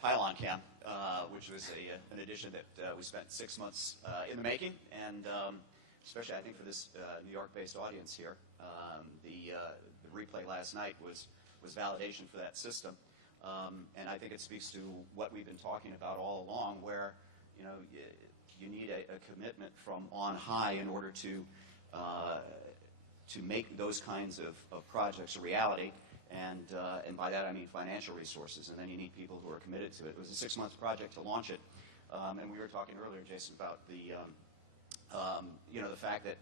Pylon Cam, which was an addition that we spent 6 months in the making, and especially I think for this New York-based audience here, the replay last night was validation for that system, and I think it speaks to what we've been talking about all along, where you need a commitment from on high in order to make those kinds of projects a reality. And by that I mean financial resources, and then you need people who are committed to it. It was a 6-month project to launch it, and we were talking earlier, Jason, about the the fact that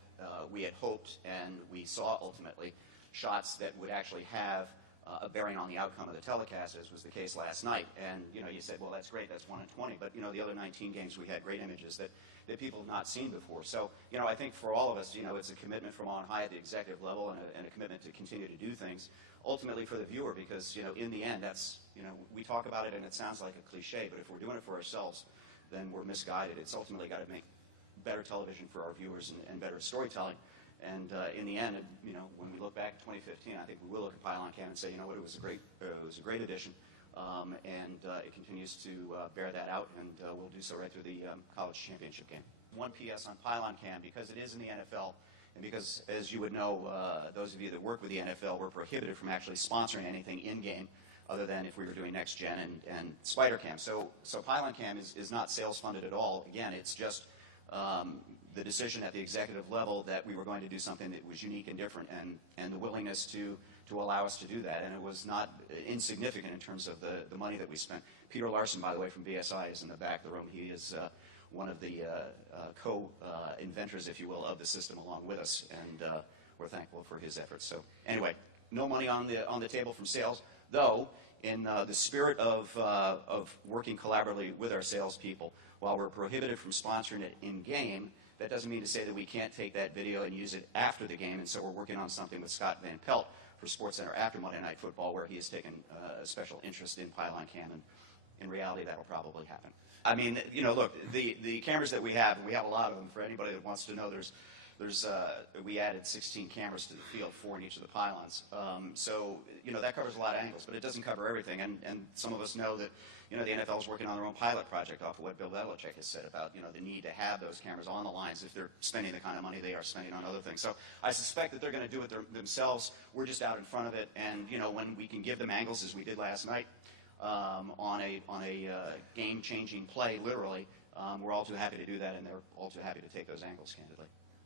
we had hoped and we saw ultimately shots that would actually have a bearing on the outcome of the telecast, as was the case last night. And you said, well, that's great, that's 1 in 20, but the other 19 games we had great images that people have not seen before. So I think for all of us, it's a commitment from on high at the executive level, and a commitment to continue to do things ultimately for the viewer, because in the end, that's we talk about it and it sounds like a cliche, but if we're doing it for ourselves, then we're misguided. It's ultimately got to make better television for our viewers and better storytelling. And in the end, when we look back at 2015, I think we will look at Pylon Cam and say, it was a great addition, and it continues to bear that out, and we'll do so right through the college championship game. One PS on Pylon Cam, because it is in the NFL, and because, as you would know, those of you that work with the NFL, we're prohibited from actually sponsoring anything in-game, other than if we were doing Next Gen and Spider Cam. So Pylon Cam is not sales funded at all. Again, it's just the decision at the executive level that we were going to do something that was unique and different, and the willingness to allow us to do that. And it was not insignificant in terms of the money that we spent. Peter Larson, by the way, from BSI, is in the back of the room. He is one of the co-inventors, if you will, of the system along with us, and we're thankful for his efforts. So anyway, no money on the table from sales, though in the spirit of working collaboratively with our salespeople, while we're prohibited from sponsoring it in-game, that doesn't mean to say that we can't take that video and use it after the game, and so we're working on something with Scott Van Pelt for SportsCenter after Monday Night Football, where he has taken a special interest in Pylon Cam, and in reality that'll probably happen. I mean, look, the cameras that we have, and we have a lot of them. For anybody that wants to know, we added 16 cameras to the field, 4 in each of the pylons. So that covers a lot of angles, but it doesn't cover everything. And some of us know that the NFL is working on their own pilot project off of what Bill Belichick has said about the need to have those cameras on the lines if they're spending the kind of money they are spending on other things. So I suspect that they're going to do it themselves. We're just out in front of it, and when we can give them angles as we did last night on a game-changing play, literally, we're all too happy to do that, and they're all too happy to take those angles, candidly.